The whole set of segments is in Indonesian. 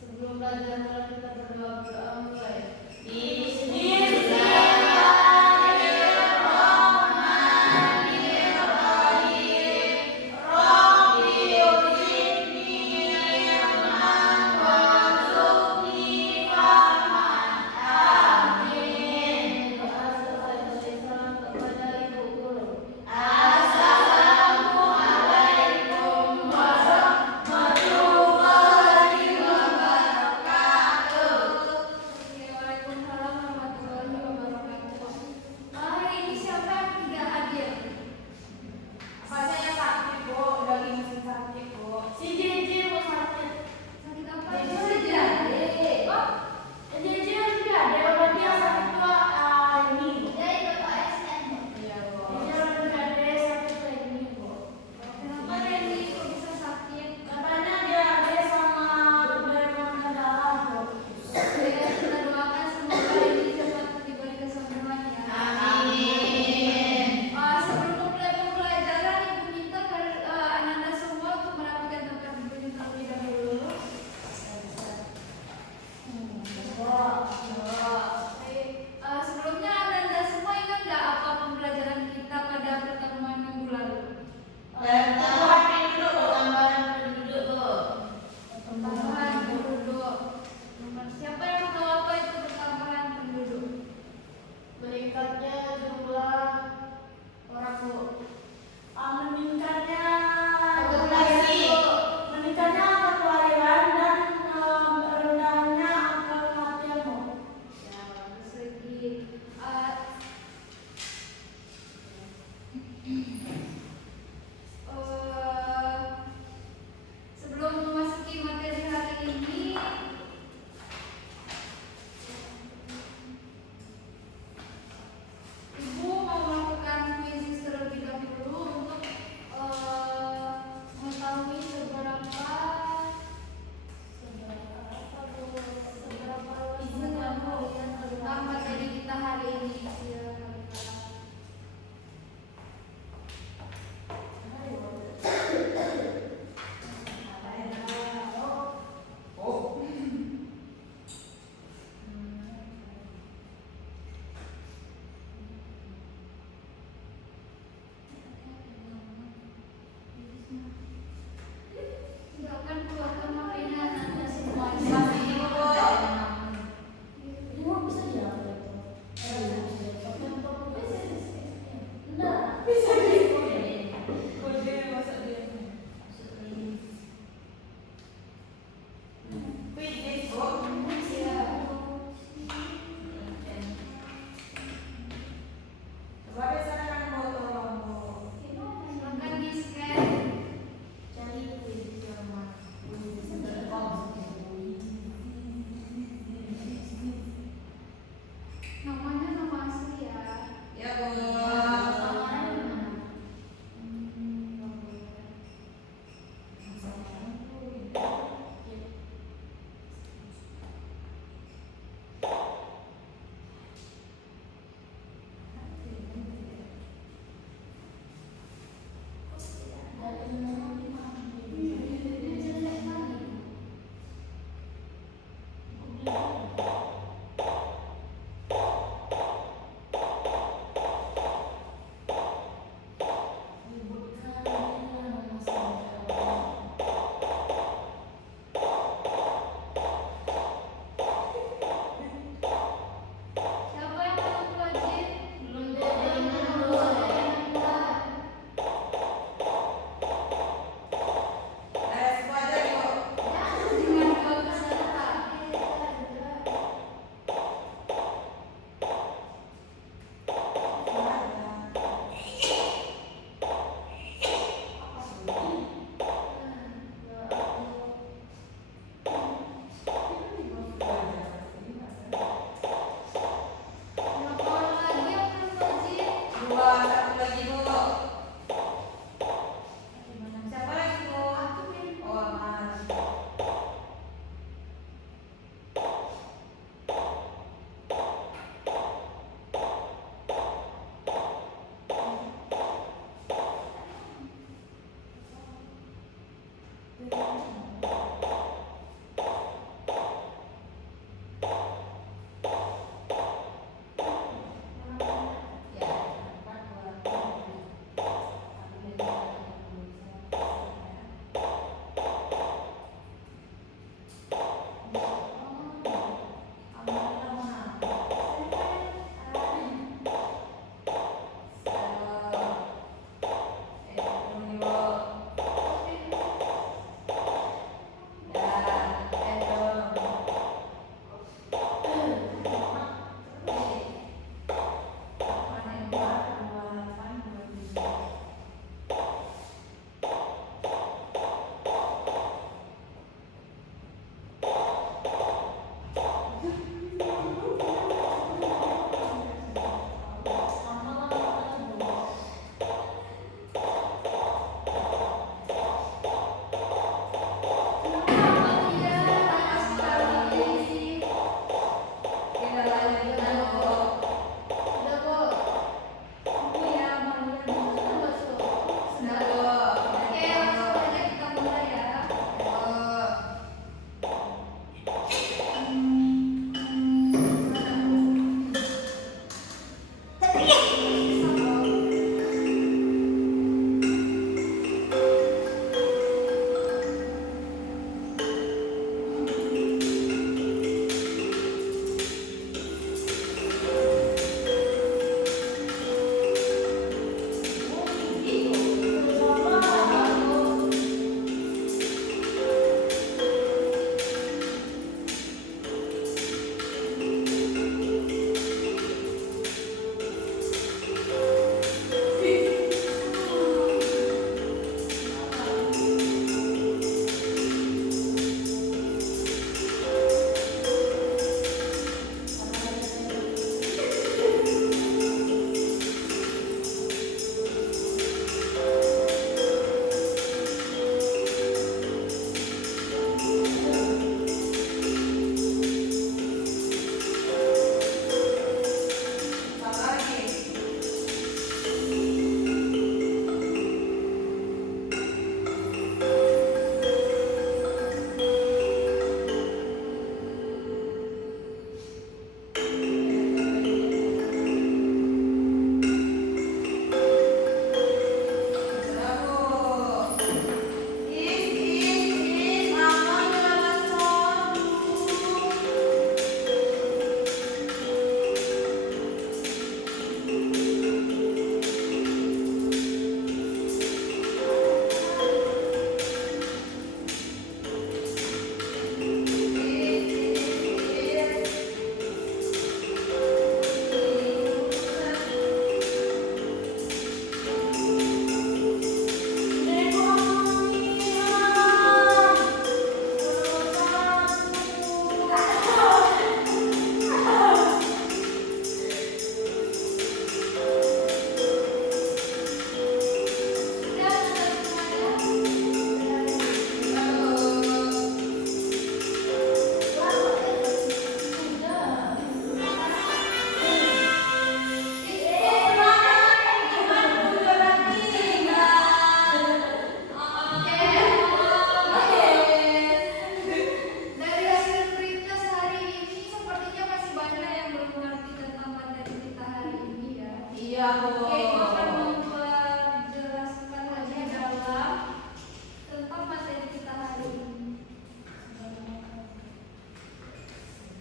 Sebelum belajar mulai kita berdoa mulai.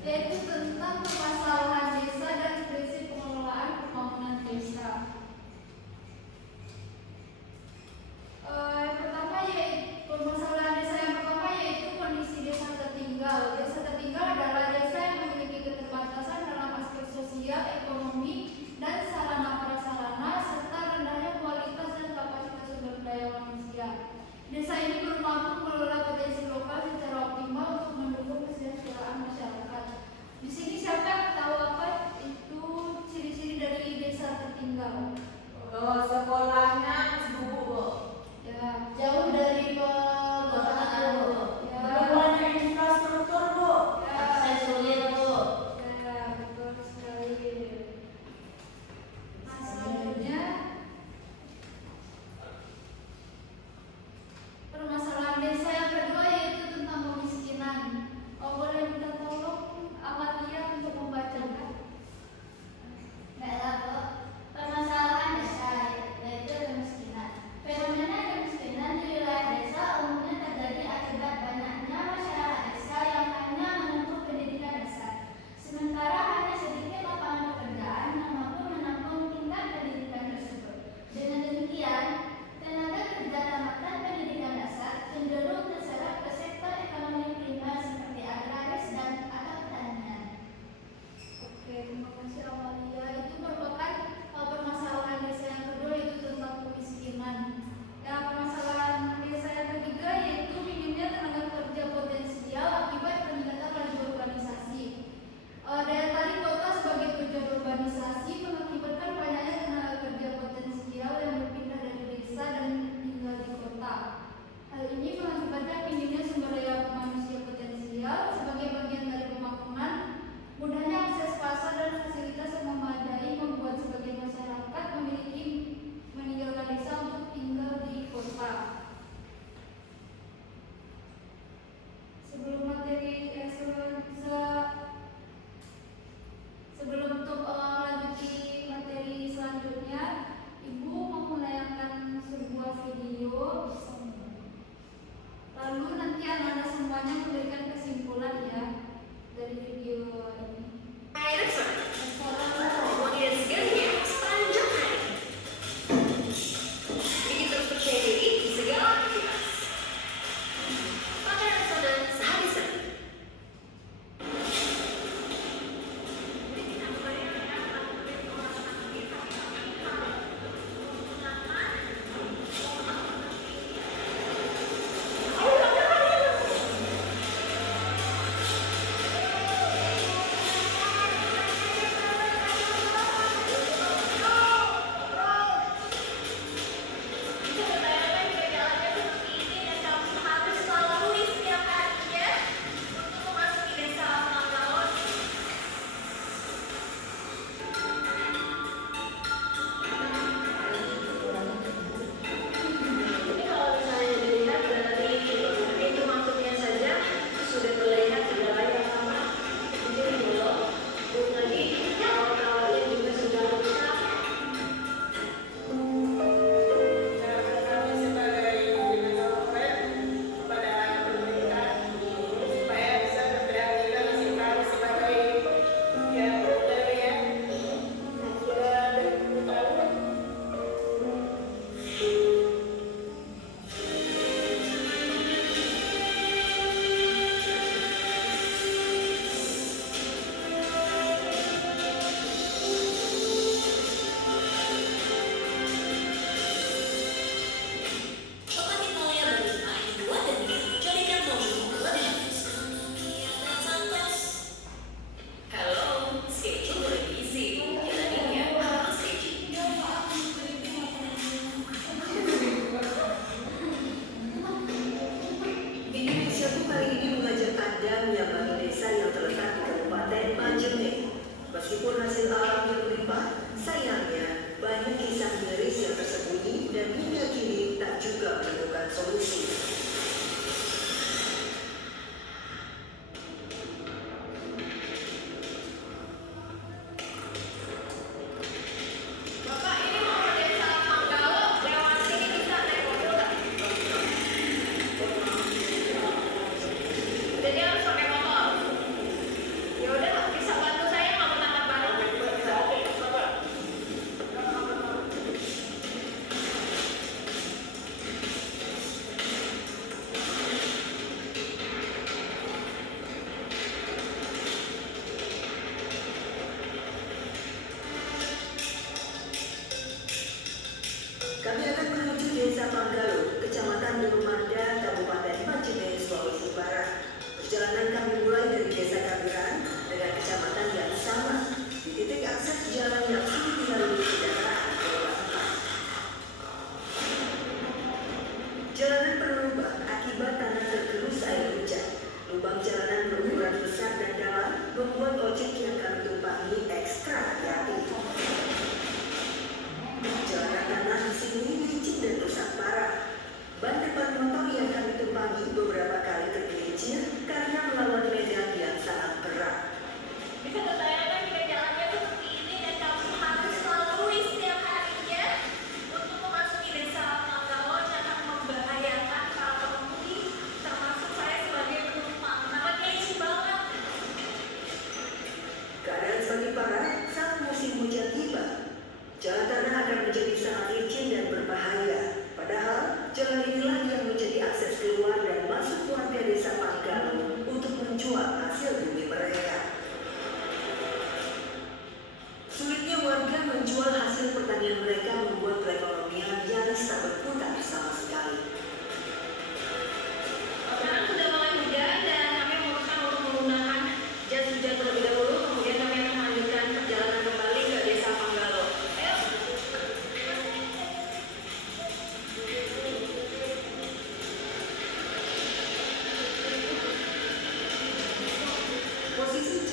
yaitu tentang permasalahan desa dan prinsip pengelolaan pembangunan desa. Permasalahan desa yang pertama yaitu kondisi desa tertinggal. Desa tertinggal adalah desa yang memiliki keterbatasan dalam aspek sosial, ekonomi, dan sarana prasarana serta rendahnya kualitas dan kapasitas sumber daya manusia. Desa ini belum mampu mengelola potensi lokal secara optimal untuk mendukung kesejahteraan masyarakat. Di sini siapa yang tahu apa itu ciri-ciri dari desa tertinggal? Sekolahnya Bu. Ya, jauh dari perkotaan, Bu. Ya. Belum ada infrastruktur, Bu. Ya. Akses sulit, Bu. Ya, betul sekali. Nah, selanjutnya permasalahan desa yang kedua yaitu tentang kemiskinan. Boleh minta tolong Amalia untuk membacakan? Baiklah, Bu. Permasalahan desa yaitu kemiskinan. Fenomena kemiskinan di wilayah desa umumnya terjadi akibat banyaknya masyarakat desa yang hanya menempuh pendidikan dasar, sementara hanya sedikit lapangan pekerjaan yang mampu menampung tingkat pendidikan tersebut. Dengan demikian, tenaga kerja tamatan pendidikan dasar cenderung terserap ke sektor ekonomi primer seperti agraris dan atau pertanian. Oke, terima kasih Amalia. Itu merupakan permasalahan desa yang kedua yaitu tentang kemiskinan. Ya, permasalahan desa yang ketiga yaitu minimnya tenaga kerja potensial akibat peningkatan laju urbanisasi. Daya tarik kota sebagai tujuan urbanisasi mengakibatkan banyaknya tenaga kerja potensial yang berpindah dari desa dan tinggal di kota. Hal ini mengakibatkan minimnya sumber daya manusia potensial sebagai bagian dari pembangunan. Mudahnya akses pasar dan fasilitas yang memadai membuat sebagian masyarakat meninggalkan desa untuk tinggal di kota. Sebelum untuk melanjuti materi selanjutnya, Ibu mau menayangkan sebuah video. Lalu nanti anak-anak semuanya memberikan kesimpulan ya dari video ini. Kemudian segalanya sepanjang hari. Bikin terus percaya diri di segala aktivitas. Pakai Rexona sehari-hari. Meskipun hasil alam yang melimpah, sayangnya banyak kisah miris yang tersembunyi dan hingga kini tak juga menemukan solusi. Jadi harus pakai motor. Ya udah.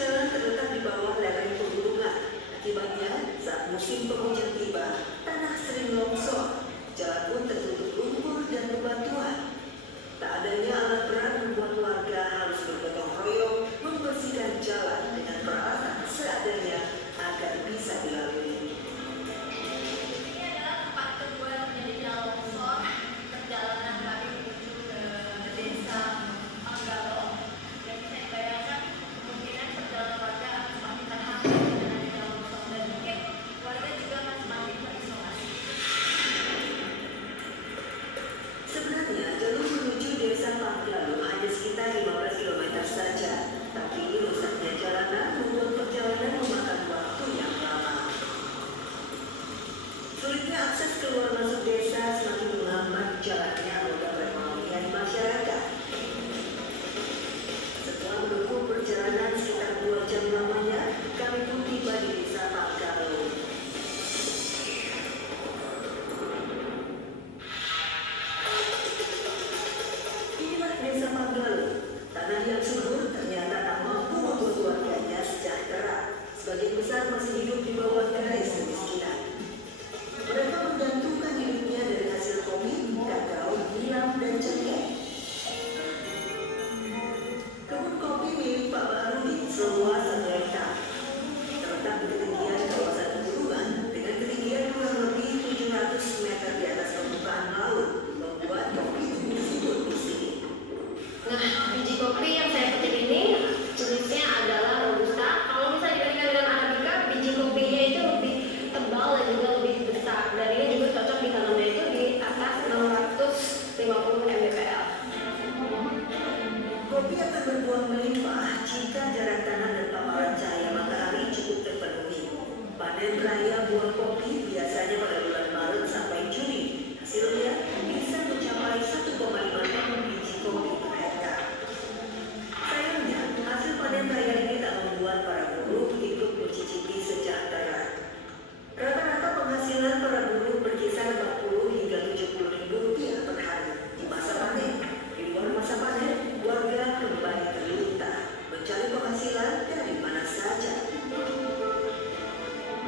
Jalan terletak di bawah lereng pegunungan. Akibatnya, saat musim penghujan tiba, tanah sering longsor. Jalan pun tertutup lumpur dan bebatuan. Tak adanya alat berat membuat warga harus bergotong royong membersihkan jalan dengan peralatan seadanya agar bisa dilalui. Ini adalah tempat kedua yang menjadi longsor perjalanan kami menuju ke desa Manggalo. Dan saya bayangkan kemungkinan perjalanan warga akan semakin terhambat dengan adanya longsor dan mungkin warga juga akan semakin terisolasi. Sebenarnya jalur menuju desa Manggalo hanya sekitar 15 km saja, tapi rusaknya jalanan membuat perjalanan memakan waktu yang lama. Sulitnya akses keluar masuk desa semakin menghambat jalannya roda perekonomian masyarakat. Setelah menempuh perjalanan sekitar 2 jam lamanya, kami pun tiba di desa Manggalo. Inilah desa Manggalo. Tanah yang subur ternyata tak mampu membuat warganya sejahtera. Sebagian besar masih hidup di bawah garis kemiskinan. Mereka menggantungkan hidupnya dari hasil kopi, kakao, nilam, dan cengkeh. Kebun kopi milik Pak Barudin seluas 1 hektar. Terletak di ketinggian kawasan pegunungan dengan ketinggian kurang lebih 700 meter di atas permukaan laut, membuat kopi tumbuh subur di sini. Nah, biji kopi yang saya petik ini jenisnya adalah robusta. Kalau misalnya dibandingkan dengan arabica, biji kopinya itu lebih tebal dan juga lebih besar. Dan ini juga cocok ditanamnya itu di atas 650 mdpl. Kopi akan berbuah melimpah jika jarak tanah dan paparan cahaya matahari cukup terpenuhi. Panen raya buah kopi biasanya pada bulan Maret sampai Juni. Hasilnya bisa mencapai 1,5 ton biji kopi per hektar. Sayangnya, hasil panen raya ini tak membuat para buruh ikut mencicipi sejahtera. Rata-rata penghasilan para buruh berkisar 40 hingga 70 ribu rupiah per hari di masa panen. Di luar masa panen, warga kembali terlunta mencari penghasilan dari mana saja.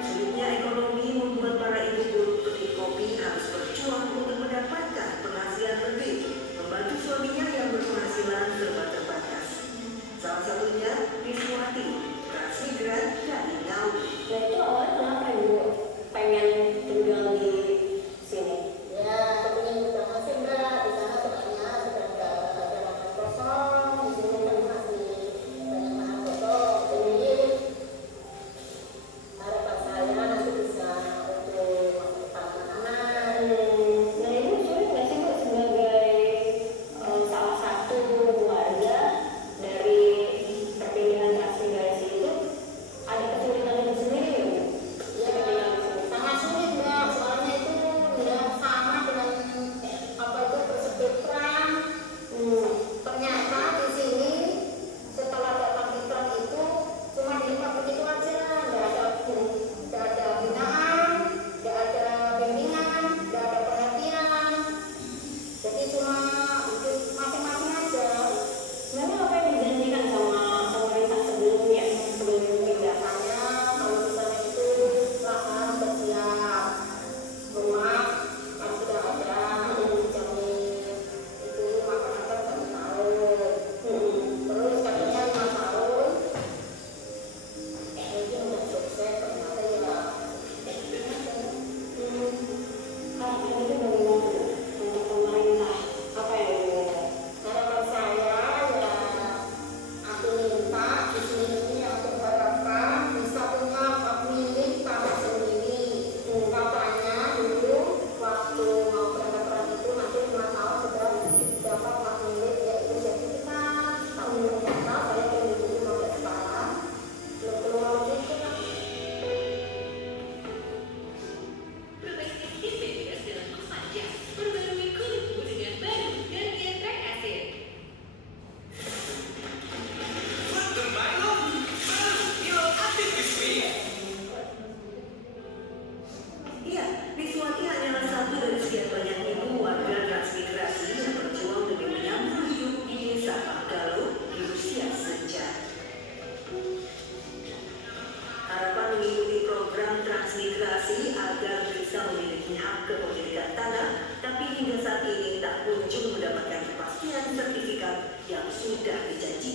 Sulitnya ekonomi membuat para ibu buruh petik kopi harus berjuang untuk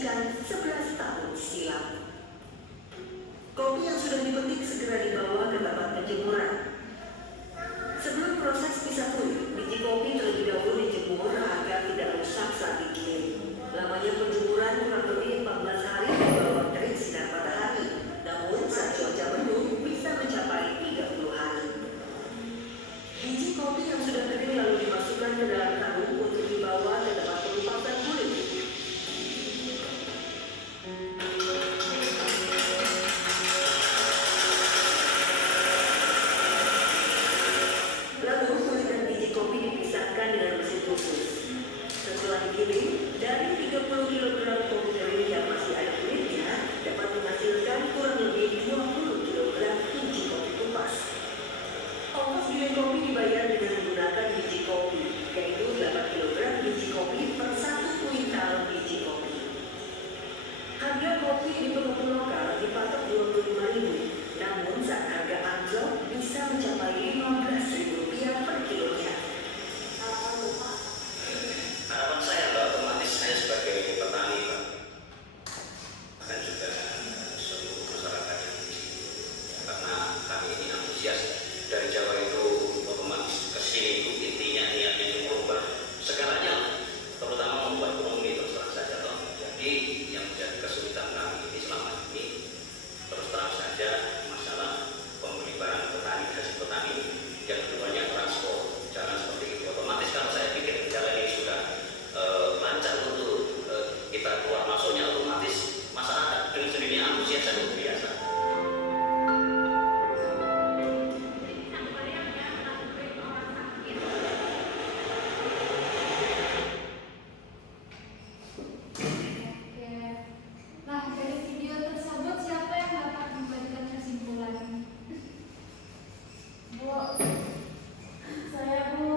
diresmikan 11 tahun silam. Kopi yang sudah dipetik segera dibawa ke tempat penjemuran. Sebelum proses pisah kulit, biji kopi terlebih dahulu dijemur agar tidak rusak saat dikirim. Lamanya penjemuran kurang lebih 14 hari di bawah terik sinar matahari. Namun saat cuaca mendung bisa mencapai 30 hari. Biji kopi yang sudah kering lalu dimasukkan ke dalam karung untuk dibawa ke tempat pelupasan kulit. Lalu kulit dan biji kopi dipisahkan dengan mesin khusus. Setelah digiling, dari 30 kg kopi kering yang masih ada kulitnya dapat menghasilkan kurang lebih 20 kg biji kopi kupas. Ongkos giling kopi dibayar dengan menggunakan biji kopi, yaitu 8 kg biji kopi per 1 kuintal biji kopi. Harga kopi di pengepul lokal dipatok Rp25.000, namun saat harga anjlok bisa mencapai Rp15.000 per kilonya. Harapan saya Pak, otomatis saya sebagai petani Pak, dan juga seluruh masyarakat yang di sini, karena kami ini antusias dari Jawa itu otomatis ke sini itu intinya niatnya itu merubah segalanya, terutama membuat ekonomi terus terang saja toh. Jadi yang menjadi kesulitan kami ini selama ini terus terang saja masalah pembeli barang petani, hasil petani, yang keduanya transport, jalan seperti itu. Otomatis kalau saya pikir jalan ini sudah lancar untuk kita keluar masuknya, otomatis masyarakat dengan sendirinya antusias dan luar biasa. Oke. Nah, dari video tersebut siapa yang dapat memberikan kesimpulan? Bu. Saya Bu.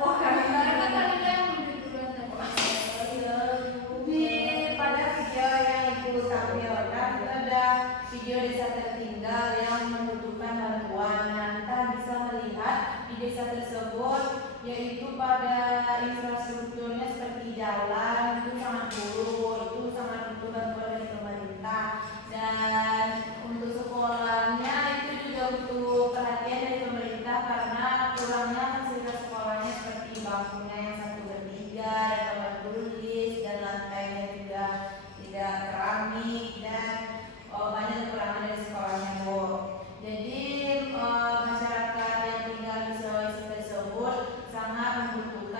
Oh, Karena kalian yang lebih duluan tadi. Di pada video yang Ibu tampilkan itu ada video desa tertinggal yang membutuhkan bantuan. Nah, kita bisa melihat di desa tersebut yaitu pada infrastrukturnya seperti jalan itu sangat buruk, itu sangat butuh bantuan dari pemerintah, dan untuk sekolahnya itu juga butuh perhatian dari pemerintah karena kurangnya fasilitas sekolahnya seperti bangkunya yang 1/3 dan tempat tulis dan lantainya juga tidak keramik dan banyak kekurangan dari sekolahnya Bu. Jadi masyarakat yang tinggal di Sulawesi tersebut sangat membutuhkan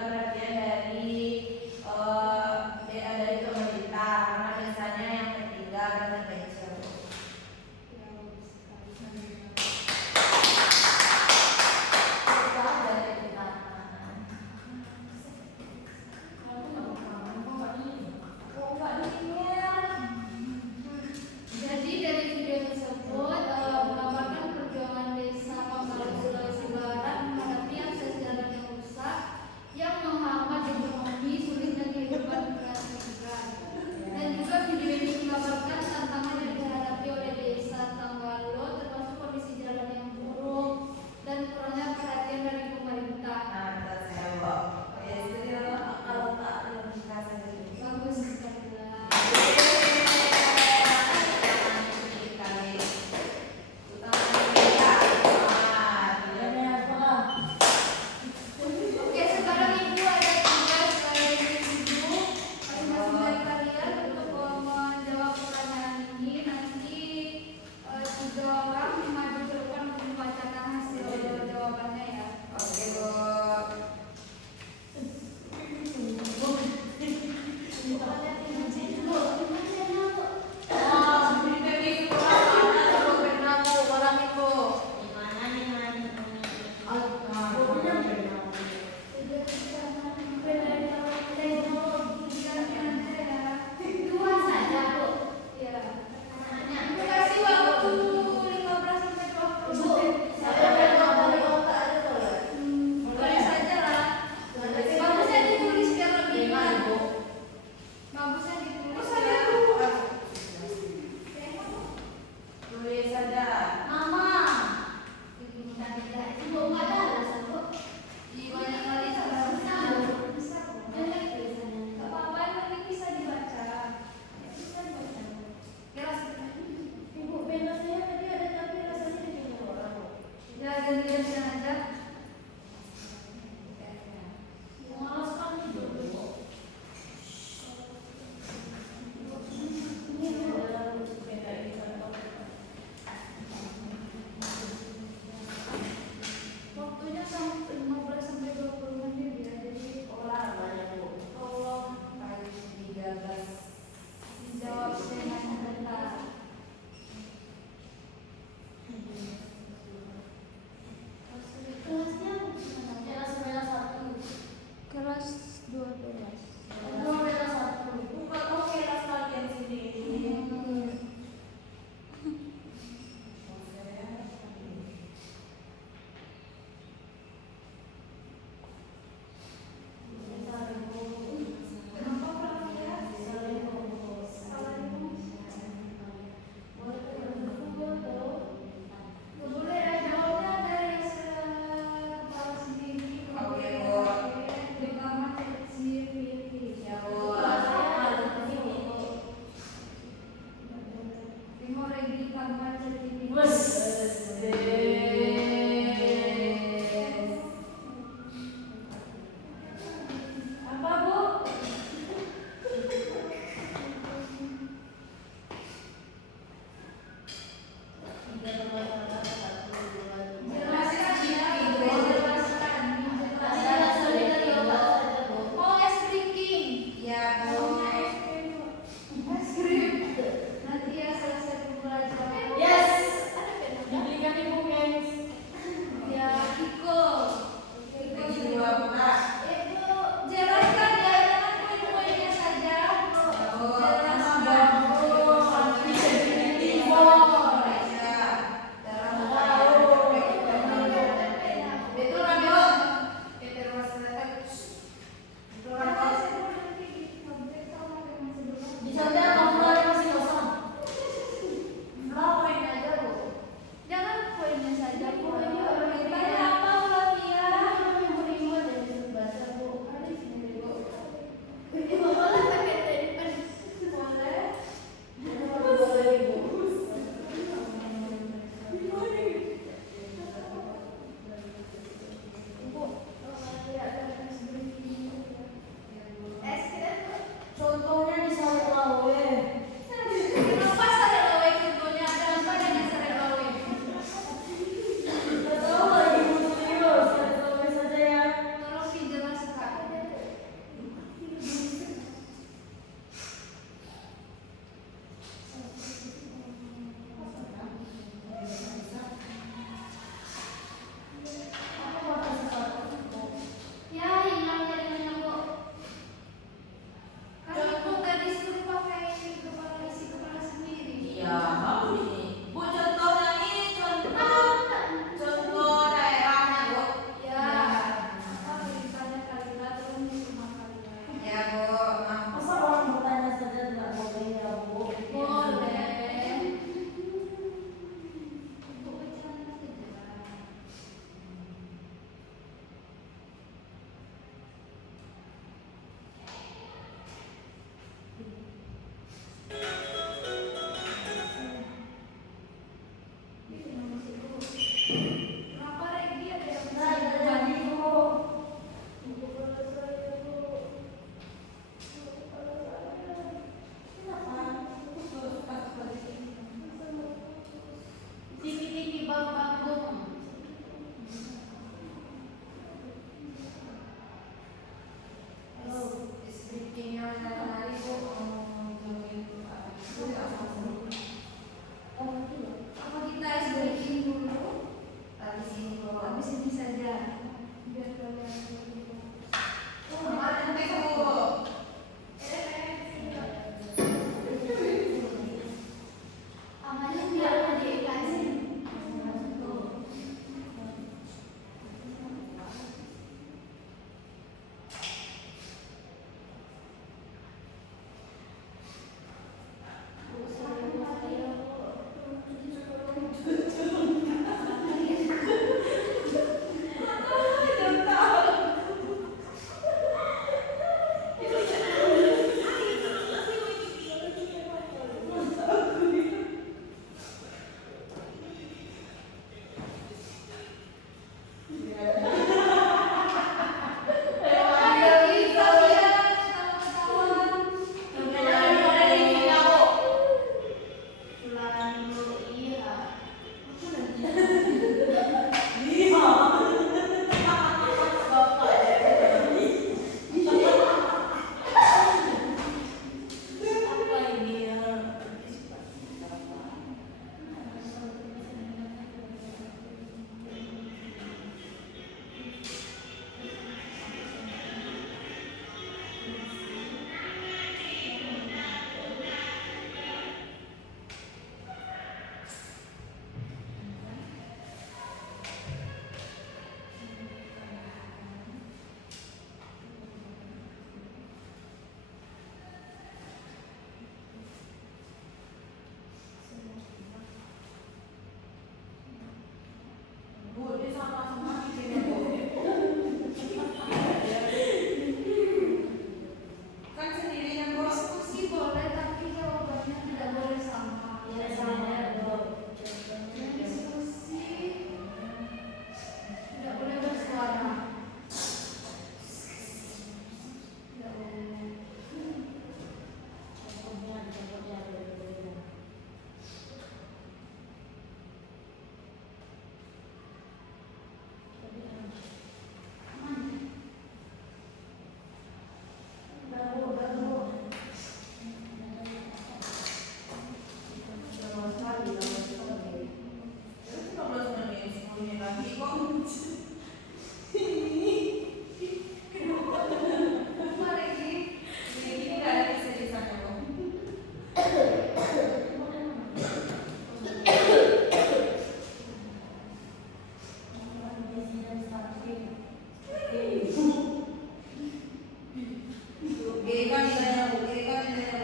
Kok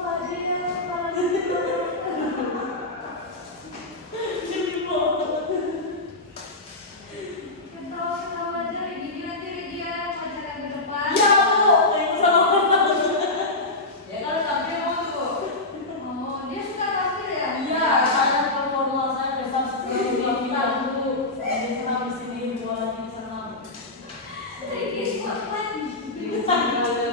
Fadil? Ketawa-ketawa aja kayak gini nanti dia pacaran ke depan. Ya Bu, yang sama. Ya kalau tampil mau tuh. Oh, dia suka tampil ya? Iya, saya performa saya besar sekali final Bu. Saya senang di sini buat ini senang. Ricky Scotland. Di sini ada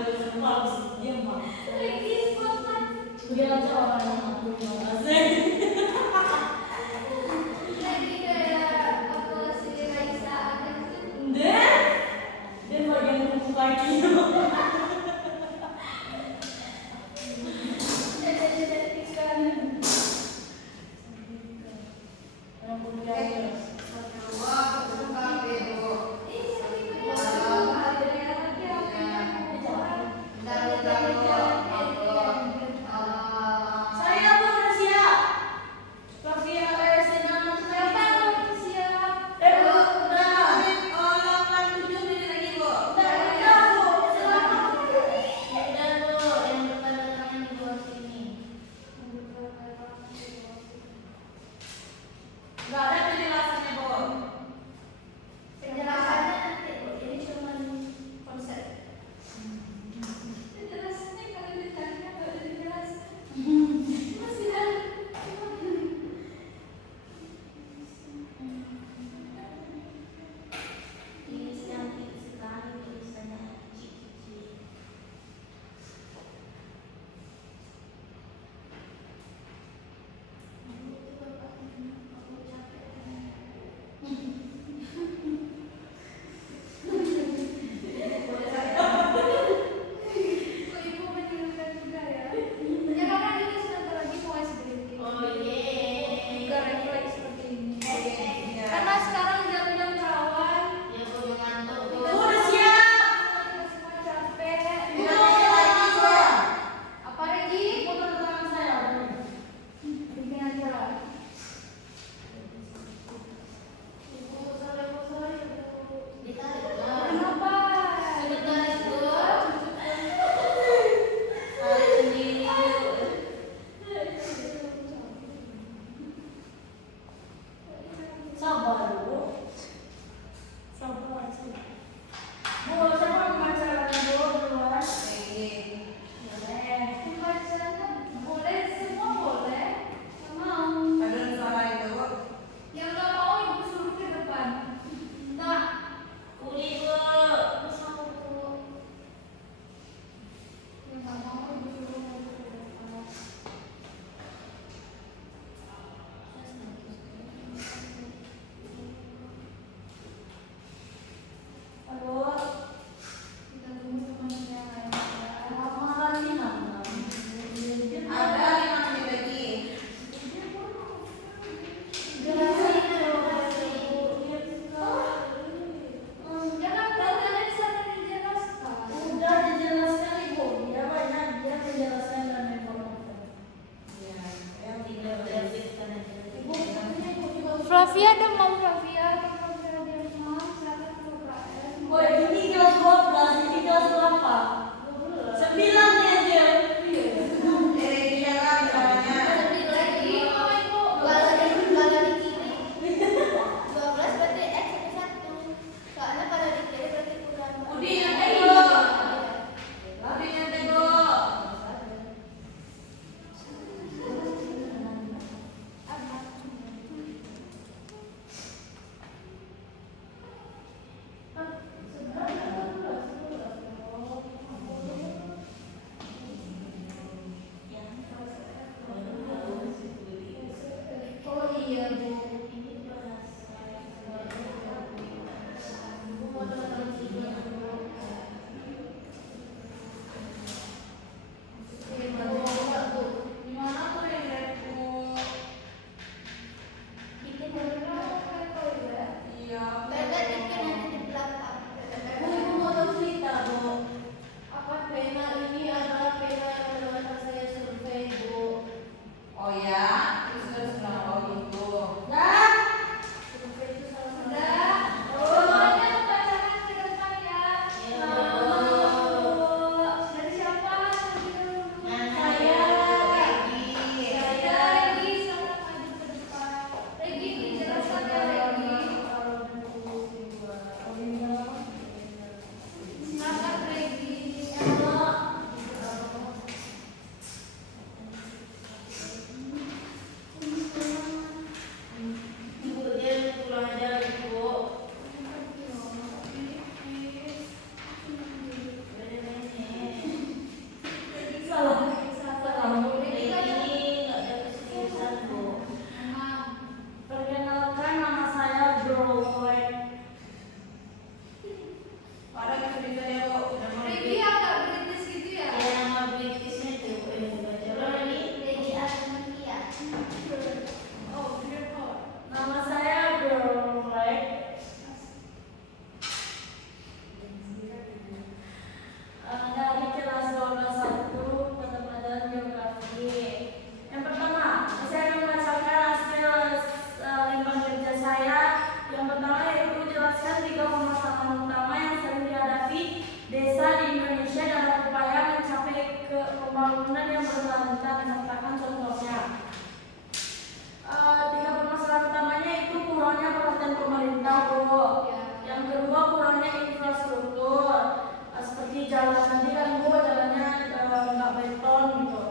jalan tadi kan Bu jalannya nggak beton gitu.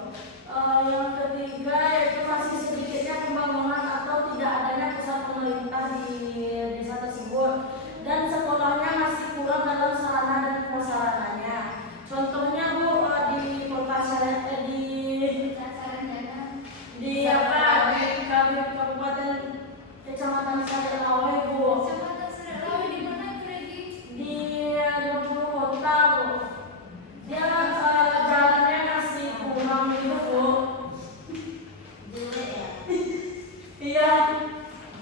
Yang ketiga yaitu masih sedikitnya pembangunan atau tidak adanya pusat pemerintah di desa tersebut, dan sekolahnya masih kurang dalam sarana dan prasarananya. Contohnya Bu di kota saya di Kabupaten Kecamatan Sarelawe Bu. Kecamatan Sarelawe di mana itu lagi? Di 20 kota Bu. Dia jalannya masih kurang gitu Bu. Jelek ya. Iya.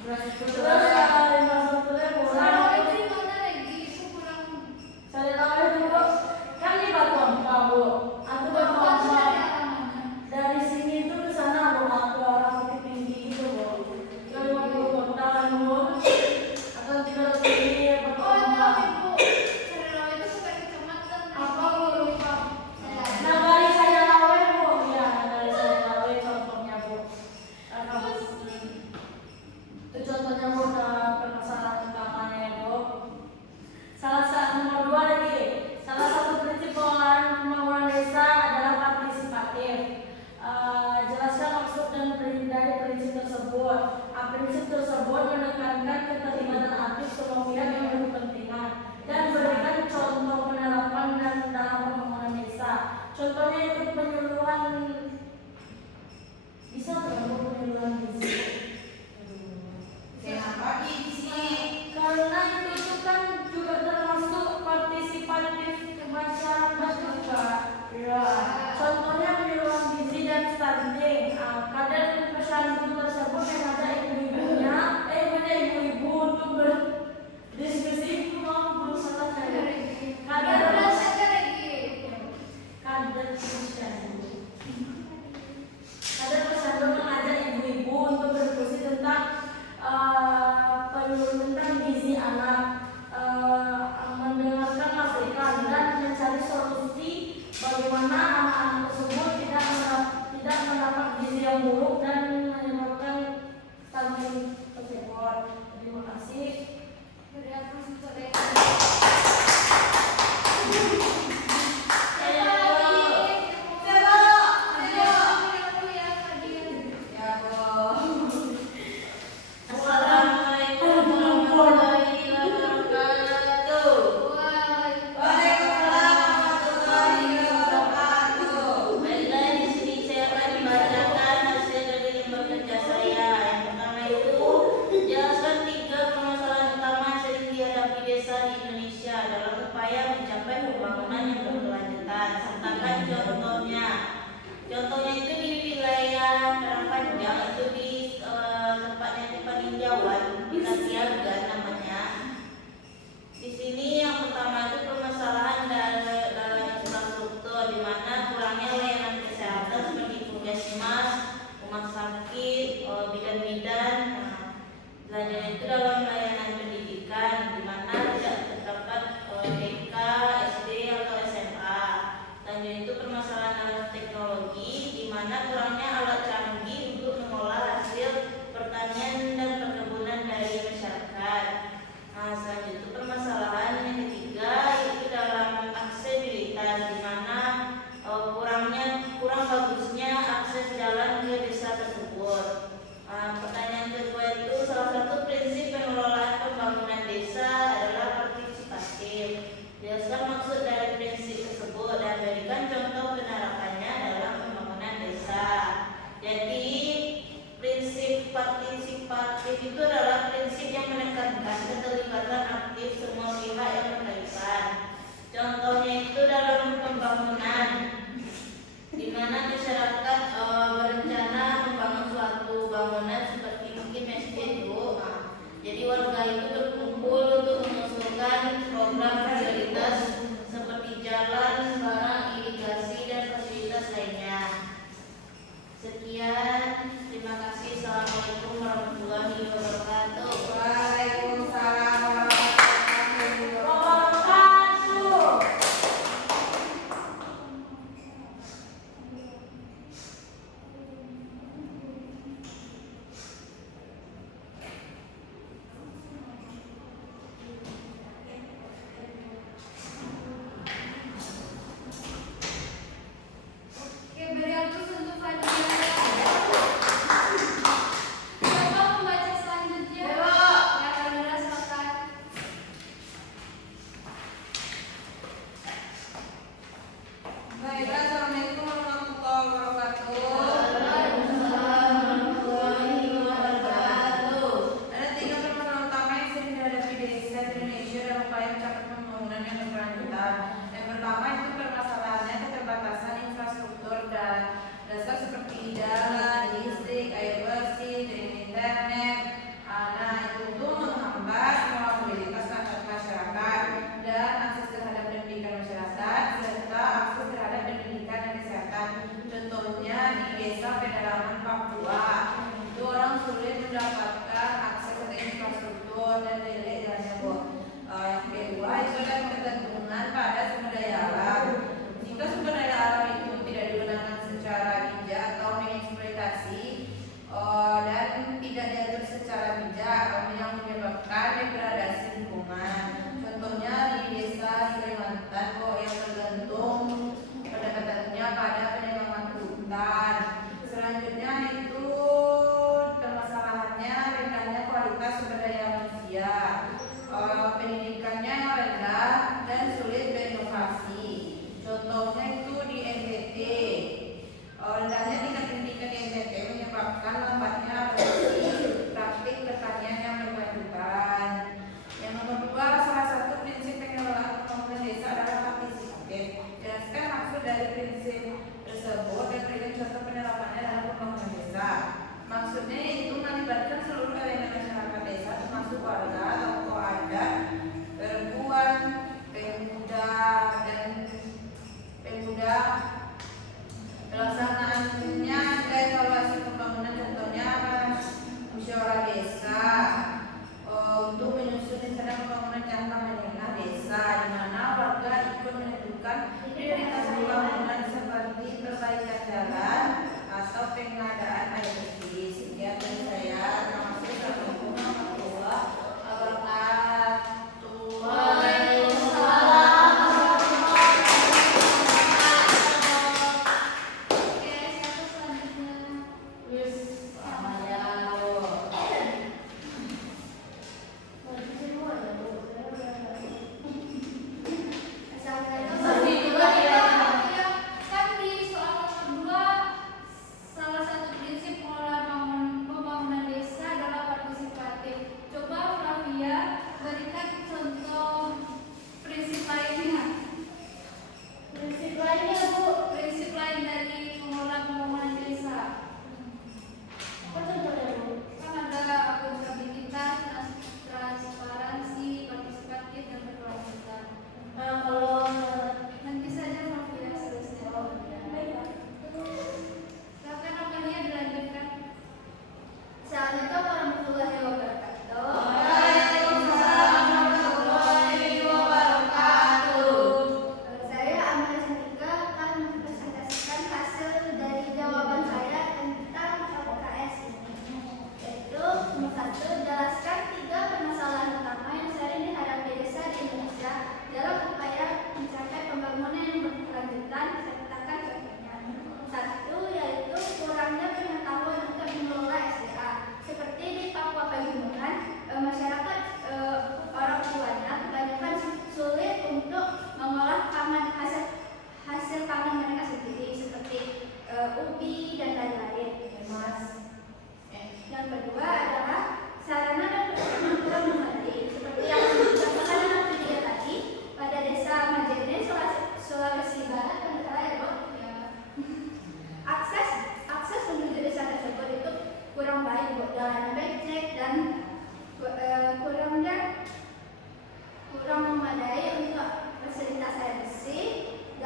Terus Terus infrastrukturnya kurang. Sarelawe itu di mana lagi? Itu kurang. Sarelawe Bu kan di Batuangka Bu. Aku Batu Batuangka. dari arah mana? Dari sini itu ke sana Bu, ke arah Bukit Tinggi gitu Bu. Ke 50 kota kan Bu. Atau 300 ini Oh, Batuangka. tahu Ibu. Sarelawe itu bukan kecamatan. Apa Bu lupa? Sarelawe. Nagari Sarelawe Bu. Iya, Nagari Sarelawe contohnya Bu. Itu contohnya Bu permasalahan utamanya ya Bu. Salah satu nomor 2 lagi. Salah satu prinsip pengelolaan pembangunan desa adalah partisipatif. Jelaskan maksud dan dari prinsip tersebut. Prinsip tersebut menekankan keterlibatan aktif semua pihak yang berkepentingan dan berikan contoh penerapan dan dalam pembangunan desa. Contohnya itu penyuluhan. Bisa nggak penyuluhan gizi? kenapa isi? Karena itu kan juga termasuk partisipatif masyarakat juga. Ya. Contohnya penyuluhan gizi dan stunting. Kadang posyandu tersebut mengajak ibu-ibunya, ibu-ibu untuk berdiskusi belum salah saya. Kadang posyandu mengajak ibu-ibu untuk berdiskusi tentang tentang gizi anak, mendengarkan masukan dan mencari solusi bagaimana anak-anak tersebut tidak mendapat gizi yang buruk dan menyebabkan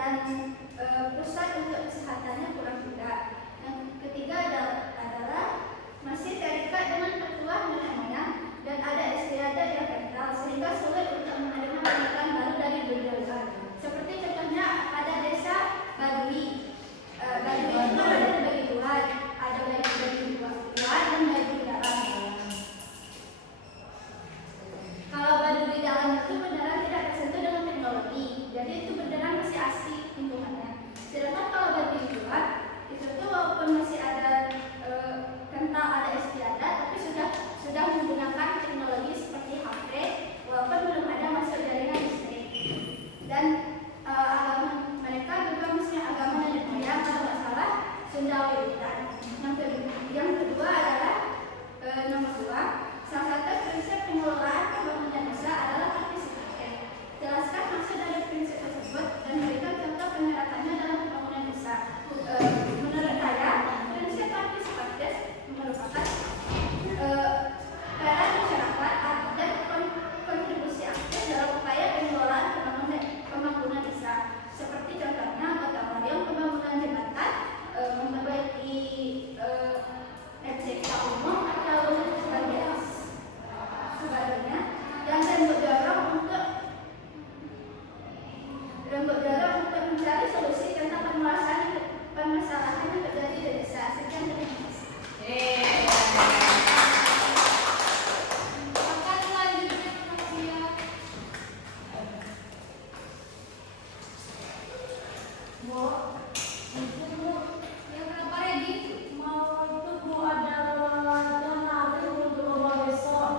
dan pusat untuk kesehatannya kurang juga. Yang ketiga adalah masih terikat dengan petua nenek moyang dan ada istiadat yang kental sehingga sulit untuk menerima pendidikan baru dari dunia. Seperti contohnya ada desa Badui. Badui itu ada terbagi dua, ada Badui luar dan Badui dalam. Kalau Badui dalam itu beneran tidak tersentuh dengan teknologi, jadi itu beneran masih asli lingkungannya. Sedangkan kalau Badui luar itu tuh walaupun masih ada kental ada istiadat, tapi sudah menggunakan teknologi seperti HP, walaupun belum ada masuk jaringan listrik. Dan agama mereka juga masih agama nenek moyang, kalau nggak salah Sunda Wiwitan. Yang kedua adalah nomor 2, salah satu prinsip pengelolaan pembangunan desa adalah partisipatif. Jelaskan maksud dari prinsip tersebut dan berikan contoh penerapannya dalam pembangunan desa. Menurut saya, prinsip partisipatif merupakan peran masyarakat dan kontribusi aktif dalam upaya pengelolaan pembangunan desa. Seperti contohnya gotong royong pembangunan jembatan, memperbaiki FCK umum atau sebagainya, dan rembuk dorong untuk mencari solusi tentang permasalahan yang terjadi di desa. Sekian terima kasih. Akan selanjutnya Nadia. Bu, itu Bu, Yang berapa ready? mau itu Bu ada nanti untuk lomba besok.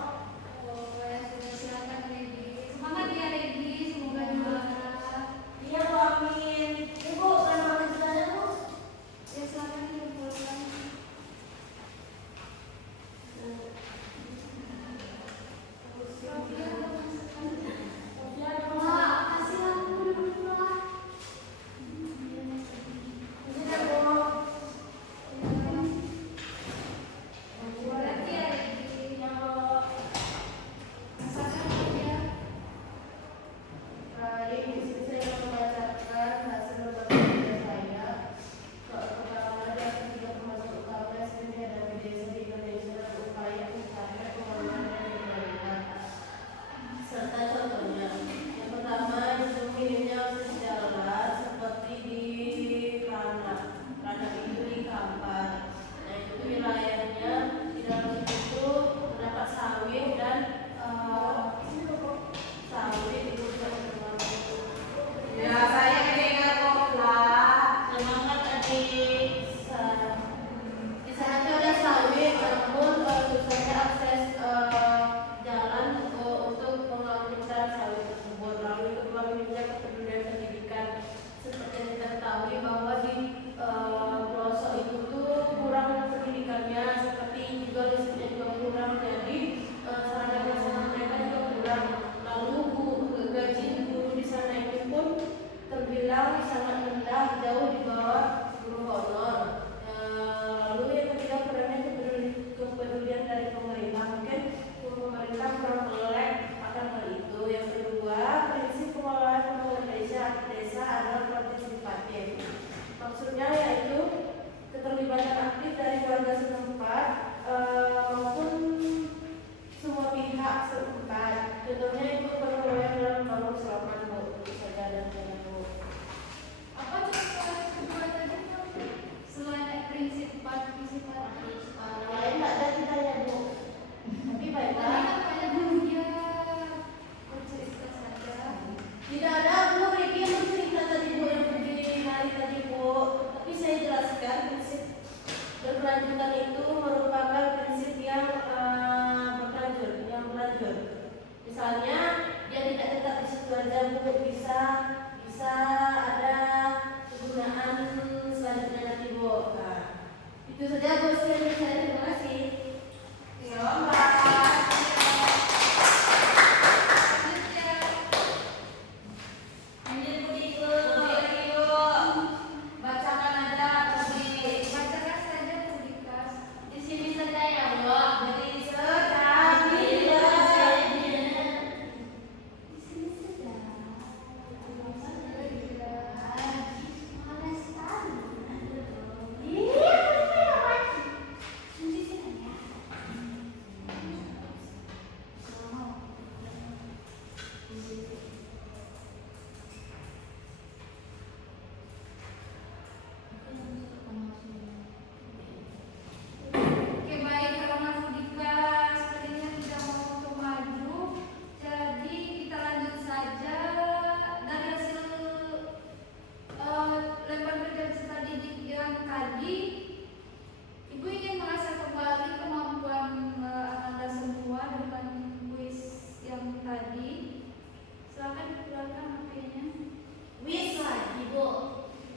Oh ya sudah, silakan ready. Semangat ya ready, semoga juara. Iya Bu, amin. Ibu, kan sudah ada Bu. Ya silakan dikumpulkan. Sofia, Sofia ada Wah, kasih lampu dulu lah.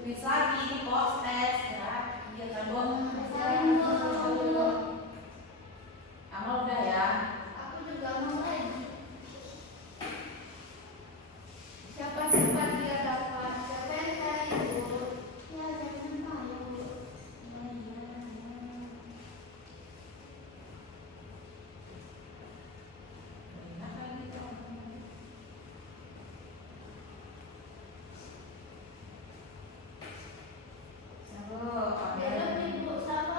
Tulis lagi di box test ya. Iya kan Bom? Amal udah ya. Aku juga mau lagi. Siapa cepat dia dapat? Siapa yang cari Bu? Ya jangan malu. Sabar, Belum ibu sama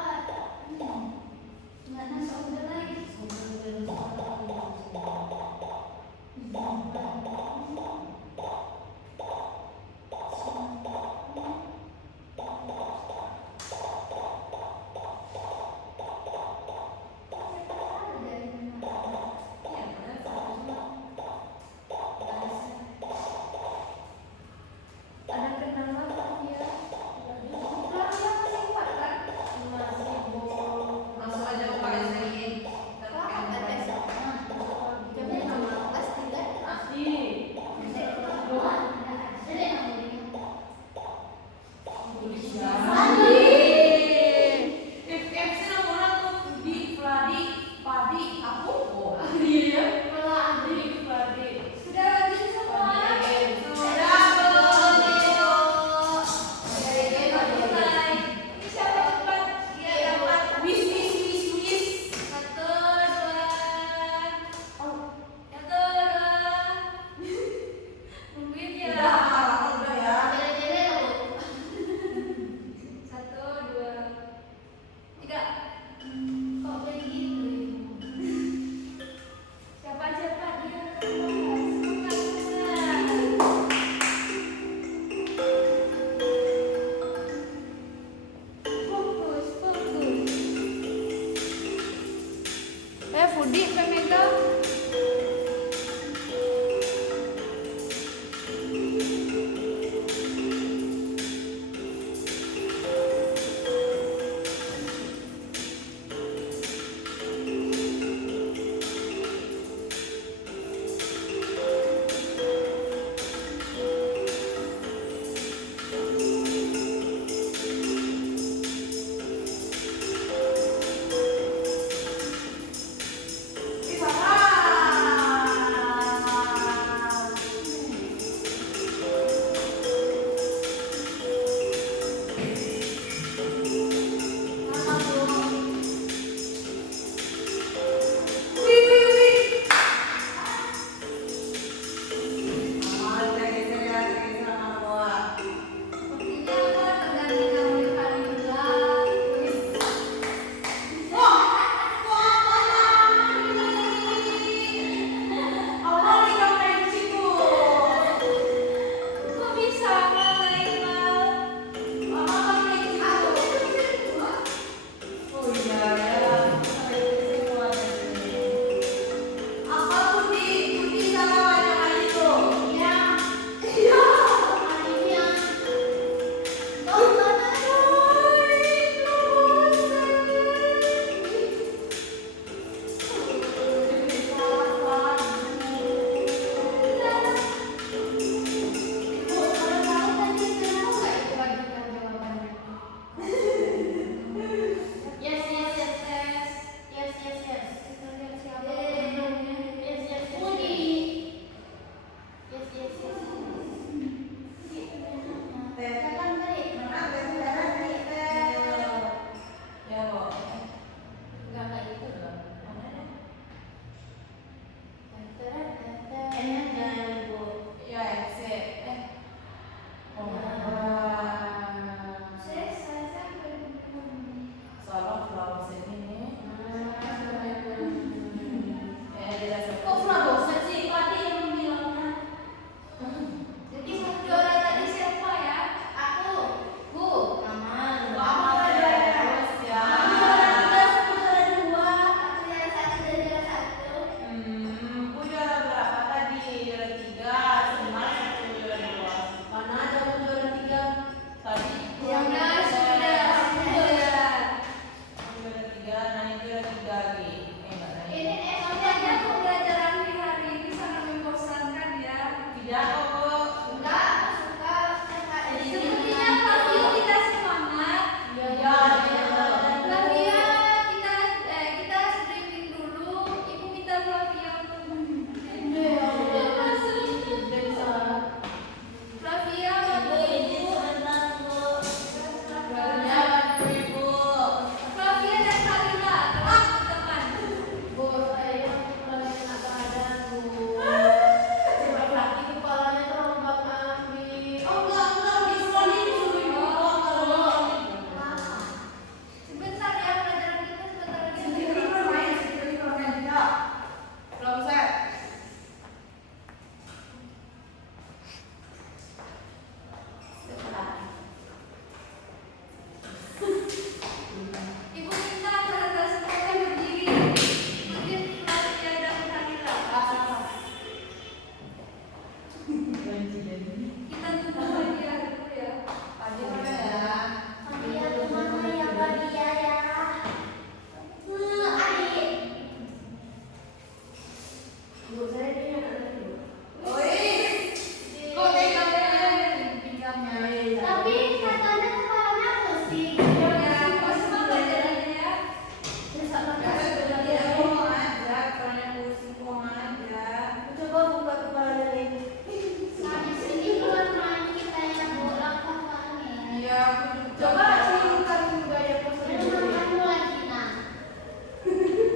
Coba ciumkan gaya pose Belum dulu. makan lagi nah.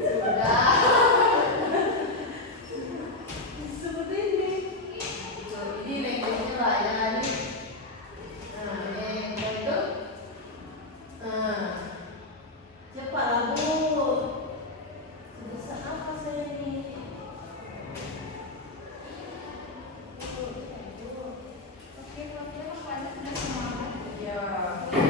Sudah. Seperti ini. Ini lengketnya lah ya. Nah, ini itu. Cepatlah Bu. Sebesar apa saya ini? Oke, kalau dia mah banyak semangat. Ya.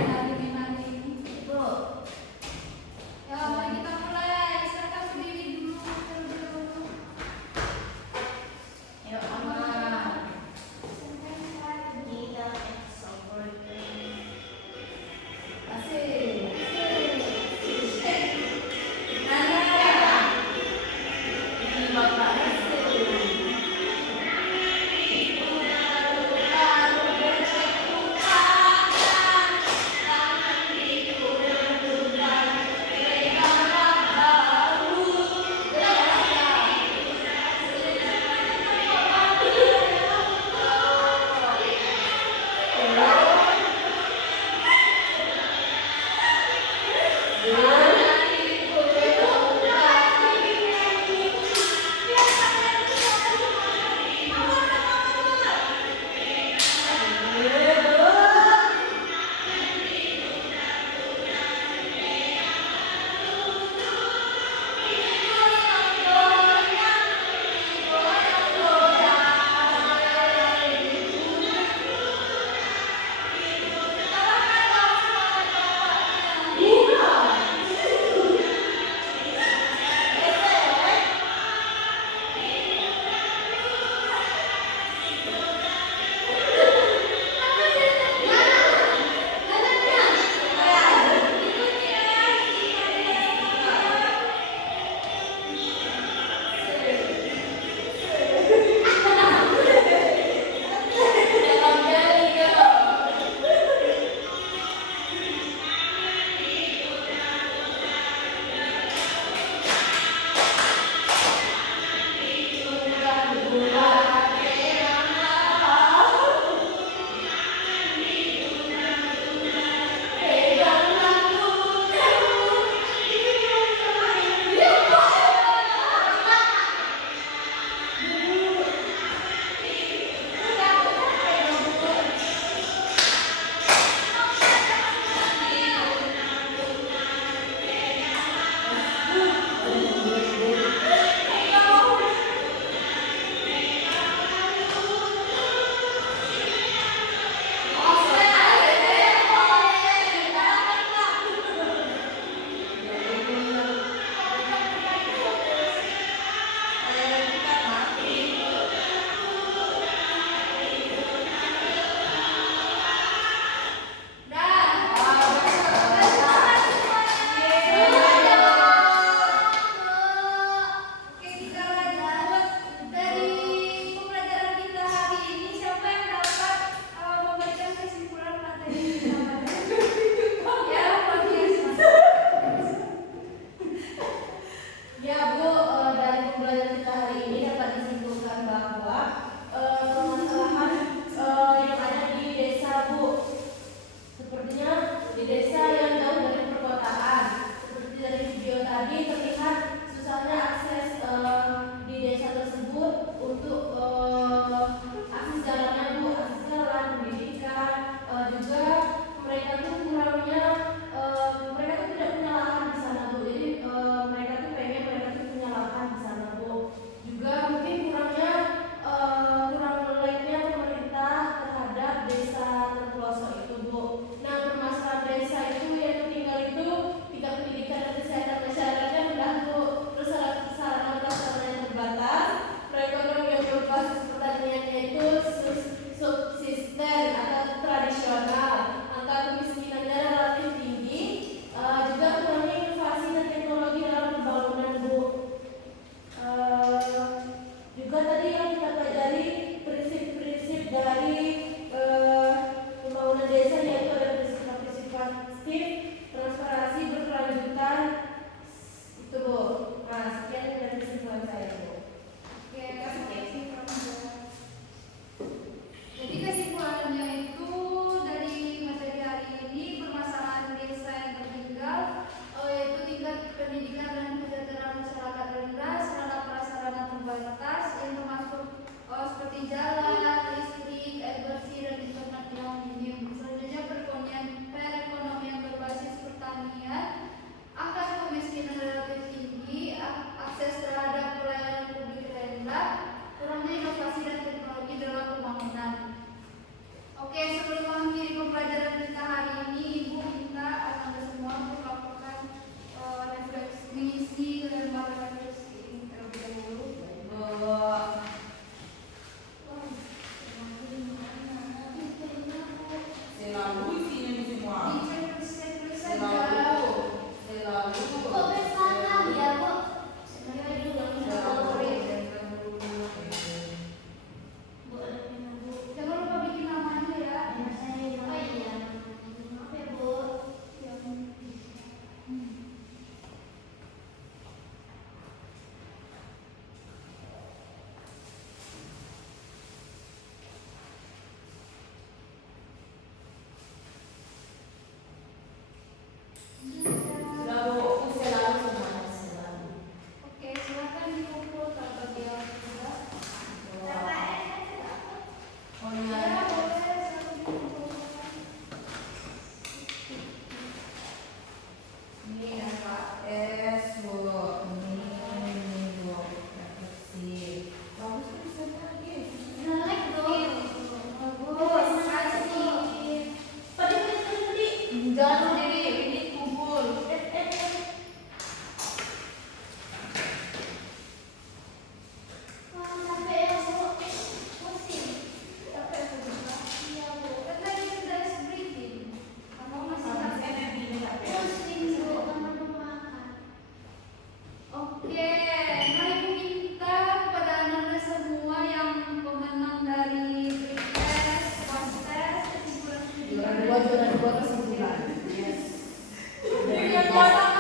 Sudah Bu, selalu semuanya selalu. Oke, silakan dikumpul kalau bagi yang sudah. Oh Ya, iya. boleh silakan dikumpulkan. Ini FAS Bu, ini Bu, refleksi. Bagus kan bisa lagi. Jelek dong. Bagus, makasih. Tadi. Jangan sendiri, ini kumpul. Wah, capek ya, Bu. Pusing. Capek aku juga. Iya, Bu. Kan tadi sudah briefing. Kamu masih capek. Pusing, Bu. Kamu belum makan. Oke, mari ku minta kepada anda semua yang pemenang dari Pre-Test, Post-Test, kesimpulan Juara dua kesimpulan. Yes. Yang kuasa